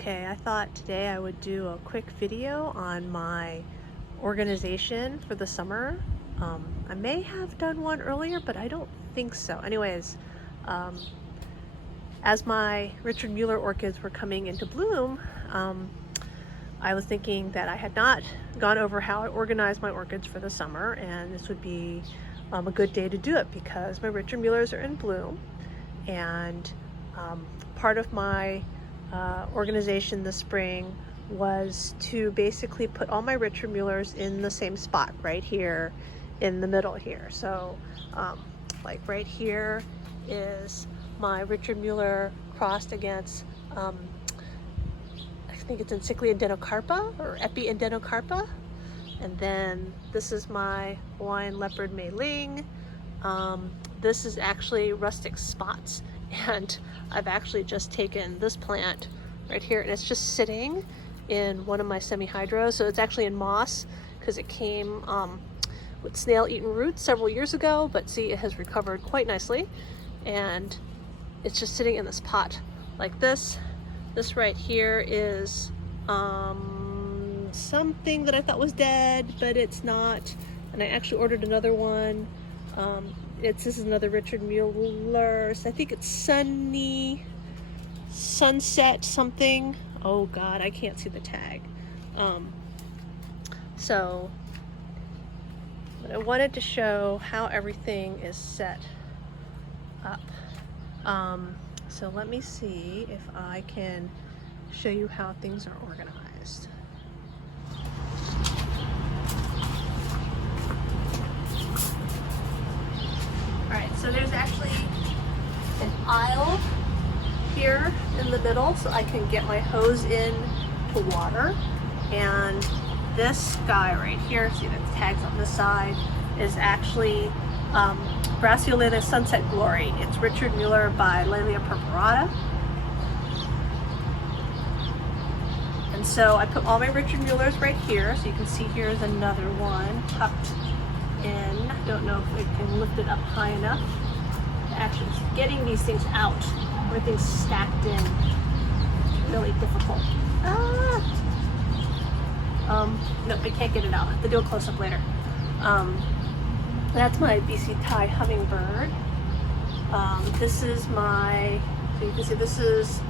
Okay, I thought today I would do a quick video on my organization for the summer. I may have done one earlier, but I don't think so. Anyways, as my Richard Mueller orchids were coming into bloom, I was thinking that I had not gone over how I organize my orchids for the summer, and this would be a good day to do it because my Richard Muellers are in bloom, and part of my organization this spring was to basically put all my Richard Muellers in the same spot right here in the middle here. So like right here is my Richard Mueller crossed against I think it's Encyclia denocarpa or Epi denocarpa, and then this is my Hawaiian leopard Mei Ling. This is actually rustic spots, and I've actually just taken this plant right here and it's just sitting in one of my semi-hydros. So it's actually in moss because it came with snail-eaten roots several years ago, but see, it has recovered quite nicely, and it's just sitting in this pot like this. This right here is something that I thought was dead, but it's not, and I actually ordered another one. This is another Richard Mueller. I think it's Sunset something. Oh God, I can't see the tag. But I wanted to show how everything is set up. So let me see if I can show you how things are organized. Alright, so there's actually an aisle here in the middle so I can get my hose in to water. And this guy right here, see the tags on this side, is actually Bracciolata Sunset Glory. It's Richard Mueller by Laelia purpurata. And so I put all my Richard Muellers right here. So you can see here's another one tucked in. I don't know if it can lift it up high enough. Actually, getting these things out, everything's stacked in, it's really difficult. Nope, I can't get it out. I have to do a close-up later. That's my BC Thai hummingbird. This is my, so you can see this is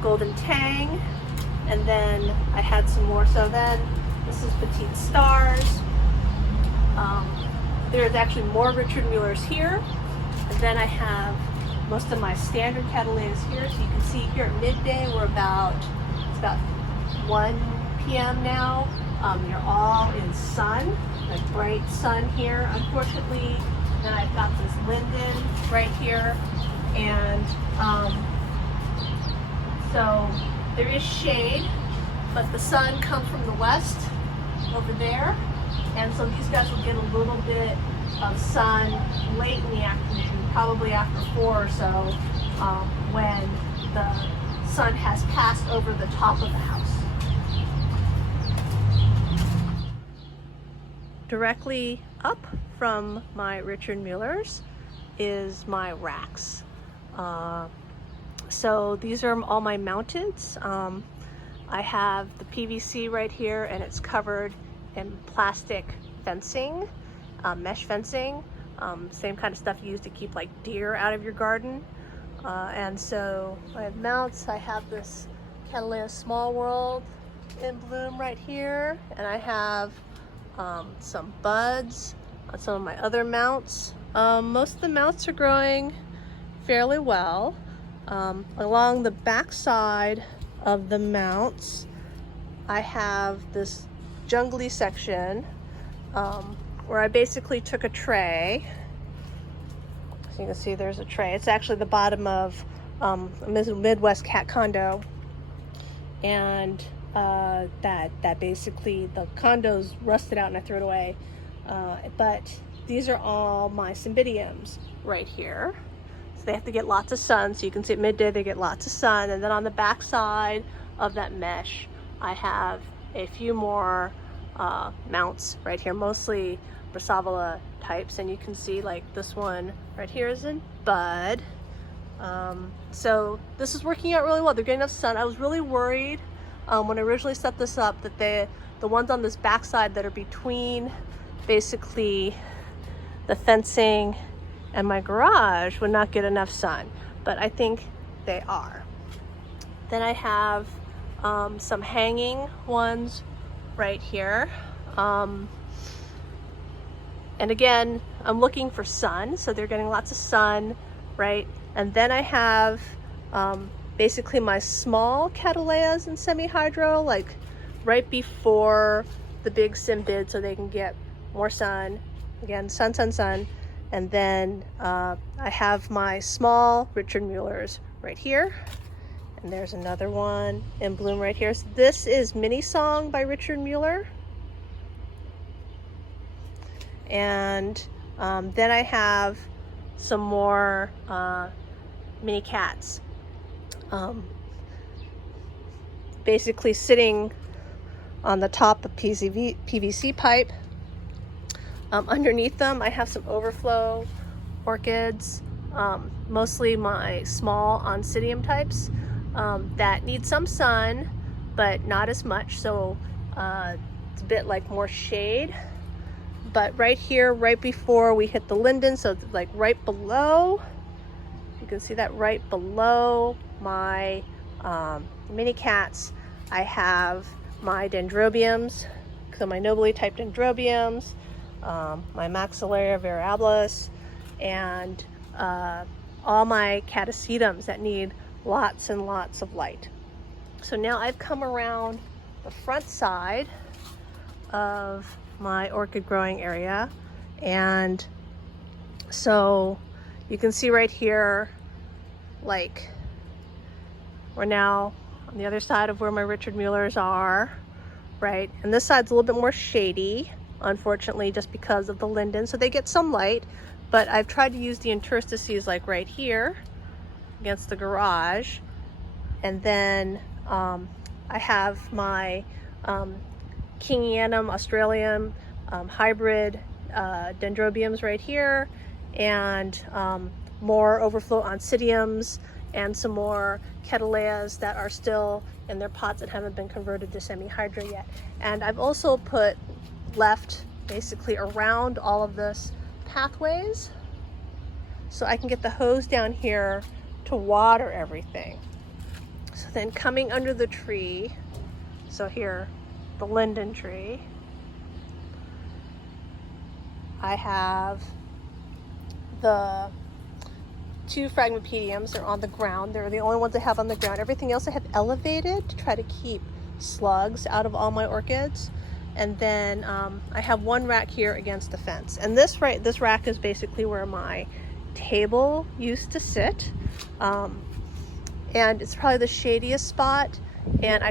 Golden Tang, and then I had some more. So then this is Petite Stars. There's actually more Richard Muellers here, and then I have most of my standard Cattleyas here. So you can see here at midday it's about 1 p.m. now. You're all in sun, like bright sun here. Unfortunately, then I've got this linden right here, and so there is shade, but the sun comes from the west over there, and so these guys will get a little bit of sun late in the afternoon, probably after 4 or so, when the sun has passed over the top of the house. Directly up from my Richard Muellers is my racks. So these are all my mounteds. I have the PVC right here, and it's covered in plastic fencing, mesh fencing, same kind of stuff you use to keep like deer out of your garden. And so I have mounts. I have this Cattleya Small World in bloom right here, and I have some buds on some of my other mounts. Most of the mounts are growing fairly well. Along the back side of the mounts, I have this jungly section where I basically took a tray. So you can see there's a tray. It's actually the bottom of a Midwest cat condo, and that basically the condo's rusted out and I threw it away. But these are all my Cymbidiums right here. So they have to get lots of sun. So you can see at midday they get lots of sun. And then on the back side of that mesh, I have a few more mounts right here, mostly Brassavola types. And you can see like this one right here is in bud. So this is working out really well. They're getting enough sun. I was really worried when I originally set this up that the ones on this backside that are between basically the fencing and my garage would not get enough sun, but I think they are. Then I have some hanging ones right here. And again, I'm looking for sun, so they're getting lots of sun, right? And then I have basically my small cattleyas and semi-hydro, like right before the big Cymbid, so they can get more sun. Again, sun, sun, sun. And then I have my small Richard Muellers right here. And there's another one in bloom right here. So this is Mini Song by Richard Mueller. And then I have some more mini cats. Basically sitting on the top of PVC pipe. Underneath them, I have some Overflow Orchids, mostly my small Oncidium types that need some sun, but not as much. So it's a bit like more shade. But right here, right before we hit the linden, so it's like right below, you can see that right below my mini cats, I have my Dendrobiums, so my nobly type Dendrobiums, my Maxillaria variabilis, and all my Catasetums that need lots and lots of light. So now I've come around the front side of my orchid growing area, and so you can see right here, like, we're now on the other side of where my Richard Muellers are, right? And this side's a little bit more shady, unfortunately, just because of the linden, so they get some light, but I've tried to use the interstices like right here against the garage. And then I have my Kingianum Australium hybrid Dendrobiums right here, and more Overflow Oncidiums, and some more Cattleyas that are still in their pots that haven't been converted to semi-hydro yet. And I've also left basically around all of this pathways, so I can get the hose down here to water everything. So then coming under the tree, so here, the Linden Tree, I have the two Phragmipediums. They're on the ground. They're the only ones I have on the ground. Everything else I have elevated to try to keep slugs out of all my orchids. And then I have one rack here against the fence. And this rack is basically where my table used to sit. And it's probably the shadiest spot. And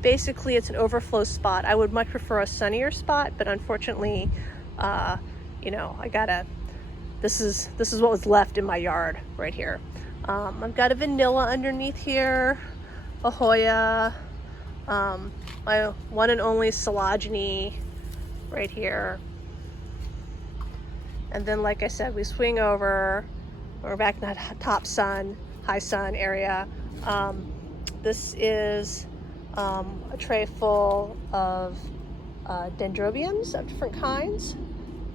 basically it's an overflow spot. I would much prefer a sunnier spot, but unfortunately, you know, this is what was left in my yard right here. I've got a vanilla underneath here, a Hoya, my one and only Silogeny right here. And then, like I said, we swing over, we're back in that top sun, high sun area. This is a tray full of Dendrobiums of different kinds.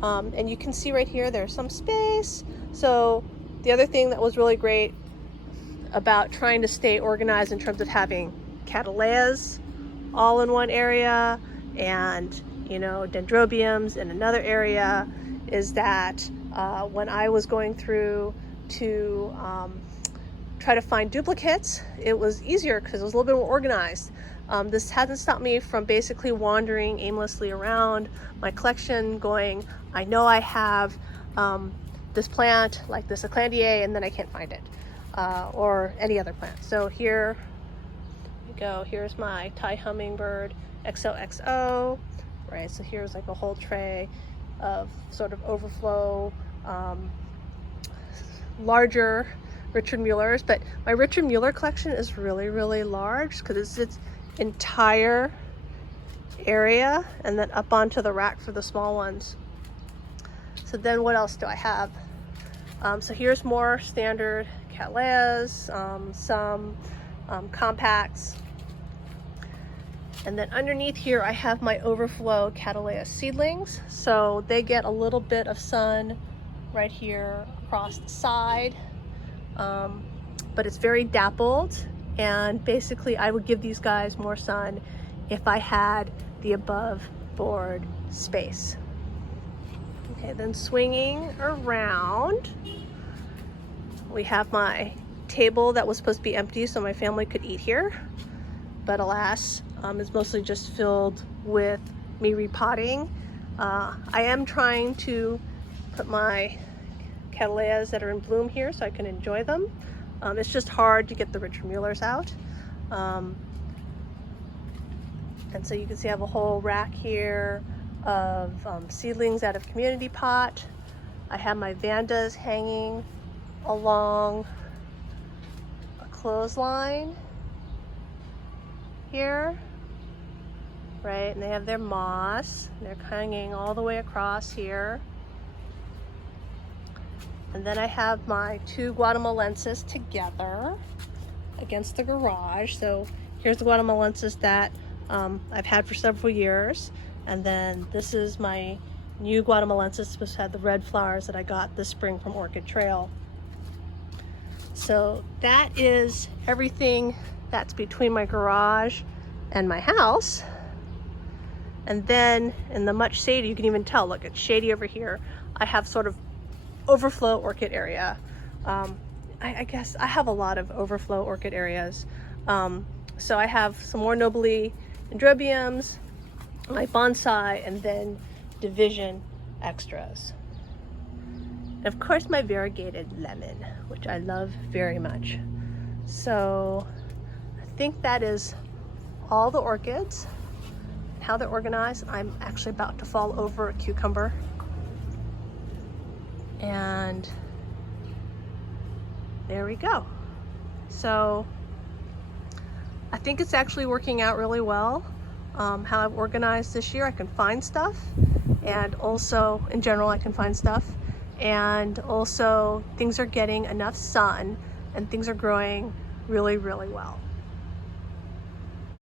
And you can see right here, there's some space. So the other thing that was really great about trying to stay organized in terms of having Cattleyas all in one area and, you know, Dendrobiums in another area is that when I was going through to try to find duplicates, it was easier because it was a little bit more organized. This hasn't stopped me from basically wandering aimlessly around my collection going, I know I have this plant, like this Eclandier, and then I can't find it, or any other plant. So here we go. Here's my Thai hummingbird XOXO, right? So here's like a whole tray of sort of overflow, larger Richard Muellers. But my Richard Mueller collection is really, really large because it's its entire area and then up onto the rack for the small ones. So then what else do I have? So here's more standard Cattleyas, some compacts. And then underneath here, I have my Overflow Cattleya seedlings. So they get a little bit of sun right here across the side, but it's very dappled. And basically I would give these guys more sun if I had the above board space. Okay, then swinging around, we have my table that was supposed to be empty so my family could eat here, but alas, it's mostly just filled with me repotting. I am trying to put my Cattleyas that are in bloom here so I can enjoy them. It's just hard to get the Richard Muellers out. And so you can see I have a whole rack here of seedlings out of community pot. I have my Vandas hanging along a clothesline here, right? And they have their moss. They're hanging all the way across here. And then I have my two Guatemalenses together against the garage. So here's the Guatemalenses that I've had for several years. And then this is my new Guatemalensis, supposed to have the red flowers that I got this spring from Orchid Trail. So that is everything that's between my garage and my house. And then in the much shady, you can even tell, look, it's shady over here. I have sort of overflow orchid area. I guess I have a lot of overflow orchid areas. So I have some more nobly Cymbidiums, my bonsai, and then division extras. And of course my variegated lemon, which I love very much. So I think that is all the orchids, how they're organized. I'm actually about to fall over a cucumber. And there we go. So I think it's actually working out really well. How I've organized this year, I can find stuff, and also in general I can find stuff, and also things are getting enough sun and things are growing really, really well.